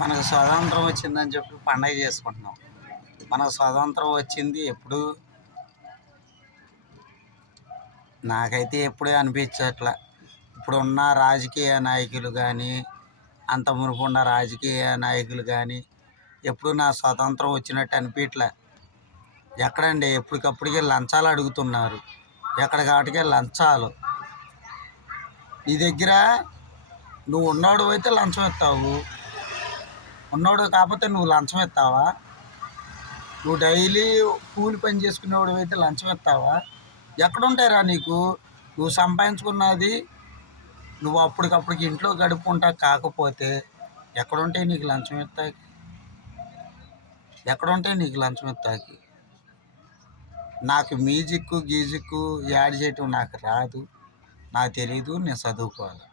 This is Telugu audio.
మనకు స్వాతంత్రం వచ్చిందని చెప్పి పండగ చేసుకుంటున్నాం. మనకు స్వాతంత్రం వచ్చింది ఎప్పుడు? నాకైతే ఎప్పుడూ అనిపించట్లా. ఇప్పుడున్న రాజకీయ నాయకులు కానీ, అంత మునుపున్న రాజకీయ నాయకులు కానీ ఎప్పుడు నా స్వాతంత్రం వచ్చినట్టు అనిపించట్లే. ఎక్కడండి ఎప్పటికప్పటికే లంచాలు అడుగుతున్నారు. ఎక్కడికాటికే లంచాలు. నీ దగ్గర నువ్వు ఉన్నోడు అయితే లంచం ఇస్తావు, ఉన్నోడు కాకపోతే నువ్వు లంచం ఇస్తావా? నువ్వు డైలీ కూలి పని చేసుకునేవాడు అయితే లంచం ఇస్తావా? ఎక్కడుంటాయిరా నీకు? నువ్వు సంపాదించుకున్నది నువ్వు అప్పటికప్పటికి ఇంట్లో గడుపుకుంటా కాకపోతే ఎక్కడుంటాయి నీకు లంచం ఇస్తాకి? ఎక్కడుంటాయి నీకు లంచం ఇస్తాకి? నాకు మ్యూజిక్ గీజిక్ యాడ్ చేయటం నాకు రాదు, నాకు తెలీదు, నేను చదువుకోవాలి.